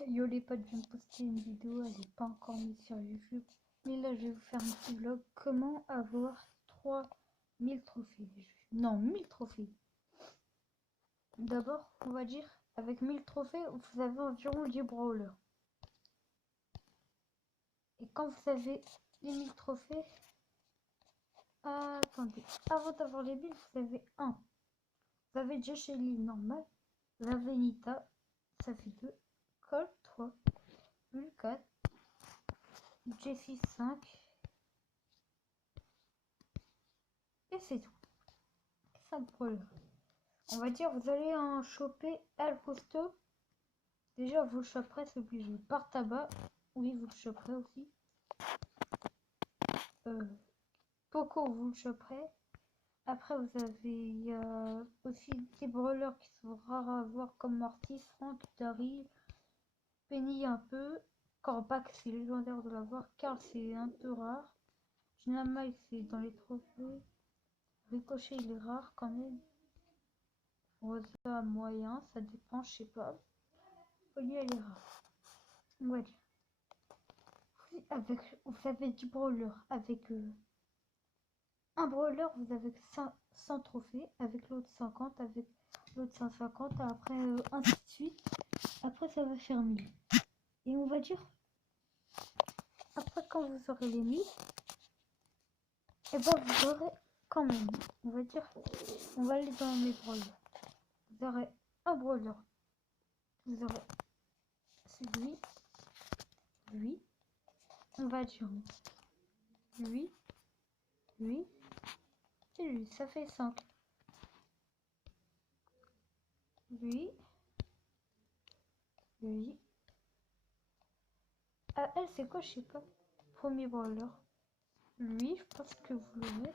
Yo les potes, je viens de poster une vidéo, elle n'est pas encore mise sur YouTube. Mais là, je vais vous faire un petit vlog. Comment avoir 3000 trophées. Non, 1000 trophées. D'abord, on va dire, avec 1000 trophées, vous avez environ 10 brawlers. Et quand vous avez les 1000 trophées, attendez, avant d'avoir les 1000, vous avez un. Vous avez Jeshelly normal, vous avez Nita, ça fait 2, Colt 3, Bull 4, Jessie 5, et c'est tout. Ça brûle. On va dire, vous allez en choper El Costo. Déjà, vous le choperez, c'est obligé. Par tabac, oui, vous le choperez aussi. Poco, vous le choperez. Après, vous avez aussi des brawlers qui sont rares à avoir, comme Mortis, Frank, Daryl, Penny un peu. Corbac, c'est légendaire de l'avoir, car c'est un peu rare. Dynamite, c'est dans les trophées. Ricochet, il est rare quand même. Rosa, moyen, ça dépend, je sais pas. Polly, elle est rare. On va dire. Avec, vous avez du brawler. Avec un brawler, vous avez 100 trophées. Avec l'autre 50, avec l'autre 150. Après, ainsi de suite. Après, ça va faire 1000. Et on va dire, après, quand vous aurez les 1000, et ben vous aurez quand même, on va dire, on va aller dans les brawlers. Vous aurez un brawler. Vous aurez celui, lui. On va dire lui, lui et lui. Ça fait 5. Lui, lui. Ah, elle, c'est quoi? Je sais pas. Premier brawler. Lui, je pense que vous l'aurez.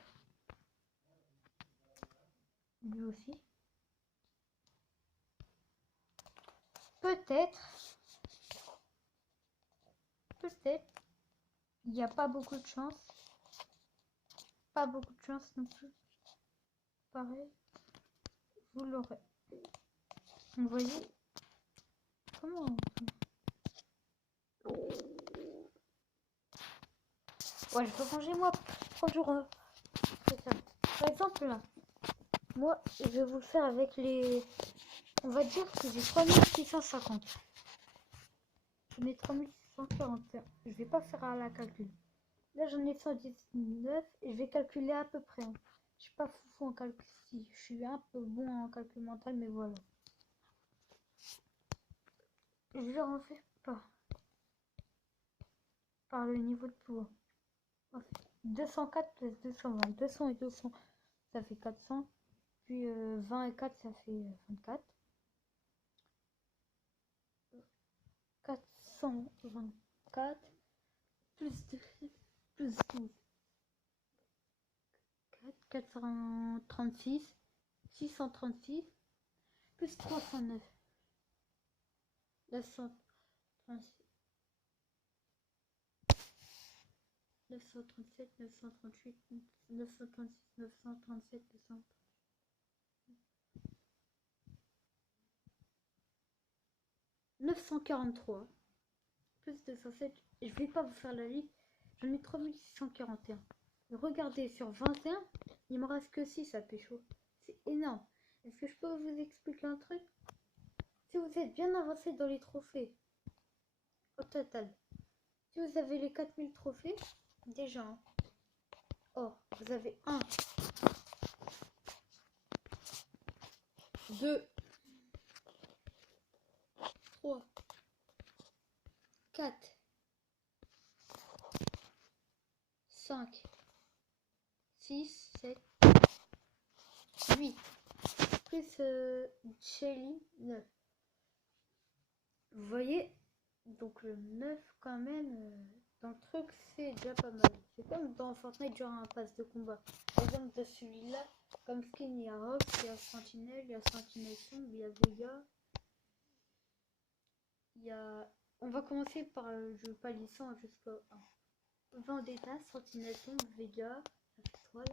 Lui aussi. Peut-être. Peut-être. Il n'y a pas beaucoup de chance. Pas beaucoup de chance non plus. Pareil. Vous l'aurez. Vous voyez? Comment ouais, je peux ranger moi toujours. Par exemple là. Moi, je vais vous le faire avec les... On va dire que j'ai 3650. J'en ai 3641. Je vais pas faire à la calcul. Là, j'en ai 119 et je vais calculer à peu près. Je suis pas foufou en calcul. Si, je suis un peu bon en calcul mental, mais voilà. Je le refais pas. Par le niveau de pouvoir. 204 plus 220. 200 et 200, ça fait 400. Puis 20 et 4, ça fait 24. 424 plus 2, plus 12. 436, 636, plus 309. 936, 937, 938, 936, 937, 943, plus 207. Je vais pas vous faire la liste, j'en ai 3641. Regardez, sur 21, il me reste que 6 à pécho. C'est énorme. Est-ce que je peux vous expliquer un truc? Si vous êtes bien avancé dans les trophées, au total, si vous avez les 4000 trophées, déjà, hein. Oh, vous avez 1, 2, 3, 4, 5, 6, 7, 8, plus Shelly 9. Vous voyez, donc le 9 quand même, dans le truc, c'est déjà pas mal. C'est comme dans Fortnite, genre un pass de combat. Par exemple, de celui-là, comme skin, il y a Rox, il y a Sentinelle, il y a Sentinelle Sombre, il y a Vega. Il y a... On va commencer par le jeu palissant jusqu'à 1. Vendetta, Sentinelle Sombre, Vega, ça fait 3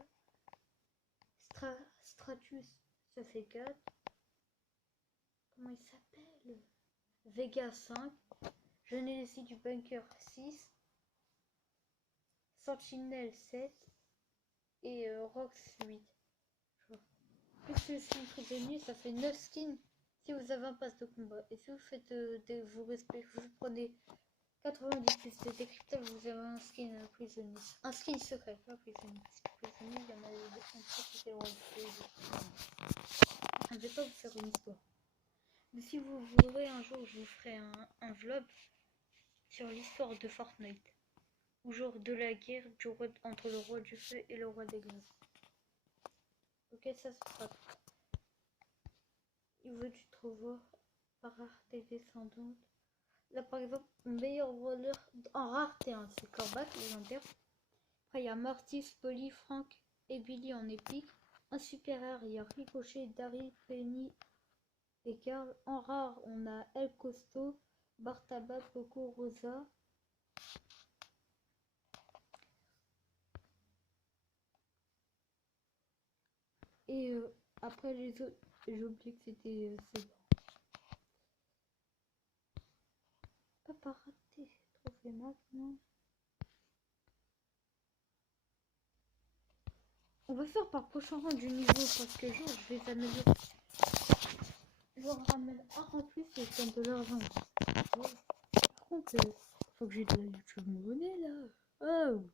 là. Stratus, ça fait 4. Comment il s'appelle? Vega 5, Genesee du Bunker 6, Sentinelle 7 et Rox 8. Plus le skin prisonnier, ça fait 9 skins si vous avez un pass de combat. Et si vous faites vous respectez, vous prenez 90 plus de décryptage, vous avez un skin prisonnier. Un skin secret, pas prisonnier. Prisonnier, il y en a un truc qui était loin. Je vais pas vous faire une histoire. Mais si vous voudrez, un jour, je vous ferai un vlog sur l'histoire de Fortnite. Ou genre de la guerre entre le roi du feu et le roi des glaces. Ok, ça ce sera tout. Il veut du trouver par rareté descendante. Là par exemple, meilleur brawler en rareté, hein, c'est Corbac, légendaire. Après il y a Mortis, Polly, Frank et Billy en épique. En super rare, il y a Ricochet, Daryl, Penny et Carl. En rare, on a El Costo, Bartaba, Poco, Rosa. Et après les autres, j'ai oublié que c'était pas raté, trophée maintenant. On va faire par prochain rang du niveau parce que genre je vais les améliorer. Je ramène un en plus et je donne de l'argent. Par contre, faut que j'ai de la YouTube monnaie là. Oh,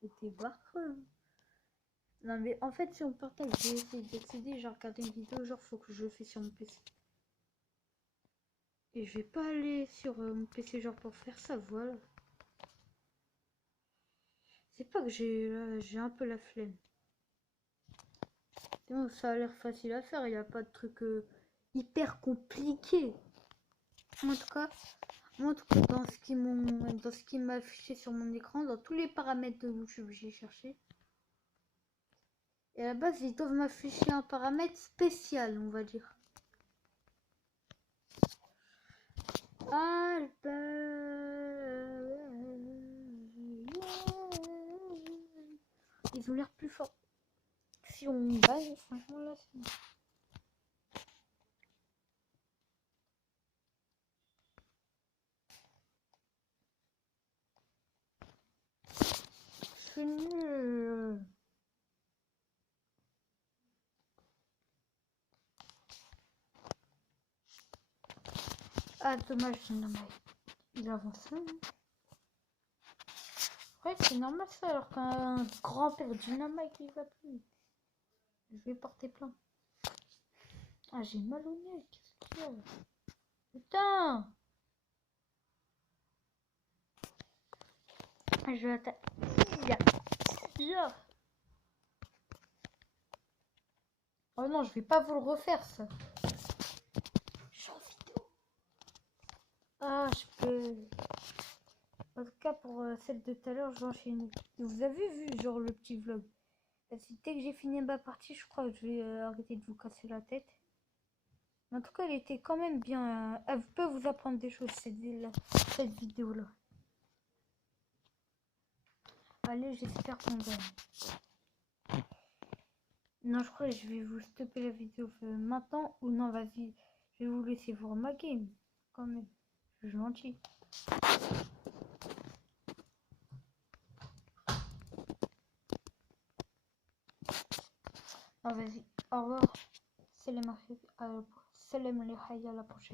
c'était barreux. Non mais en fait si on partage, j'ai essayé d'accéder, j'ai regardé une vidéo, genre faut que je le fais sur mon PC. Et je vais pas aller sur mon PC genre pour faire ça, voilà. C'est pas que j'ai un peu la flemme. Sinon, ça a l'air facile à faire, il n'y a pas de truc hyper compliqué. En tout cas, dans ce qui m'a affiché sur mon écran, dans tous les paramètres de YouTube, j'ai cherché. Et à la base, ils doivent m'afficher un paramètre spécial, on va dire. Ils ont l'air plus forts. Si on gagne, franchement là, c'est bon. Je suis nul. Ah, dommage, il avance. Ouais, c'est normal ça, alors qu'un grand-père Dynamite il va plus. Je vais porter plainte. Ah, j'ai mal au nez, qu'est-ce qu'il y a? Putain! Je vais attaquer. Oh non, je vais pas vous le refaire ça. Je suis en vidéo. Ah, je peux. En tout cas, pour celle de tout à l'heure, j'enchaîne. Vous avez vu, genre, le petit vlog. Dès que j'ai fini ma partie, je crois que je vais arrêter de vous casser la tête. En tout cas, elle était quand même bien. Elle peut vous apprendre des choses, cette vidéo-là. Allez, j'espère qu'on gagne. Non, je crois que je vais vous stopper la vidéo maintenant. Ou non, vas-y. Je vais vous laisser voir ma game. Quand même. Je suis gentil. Ah, vas-y. Au revoir. Salam les à la prochaine.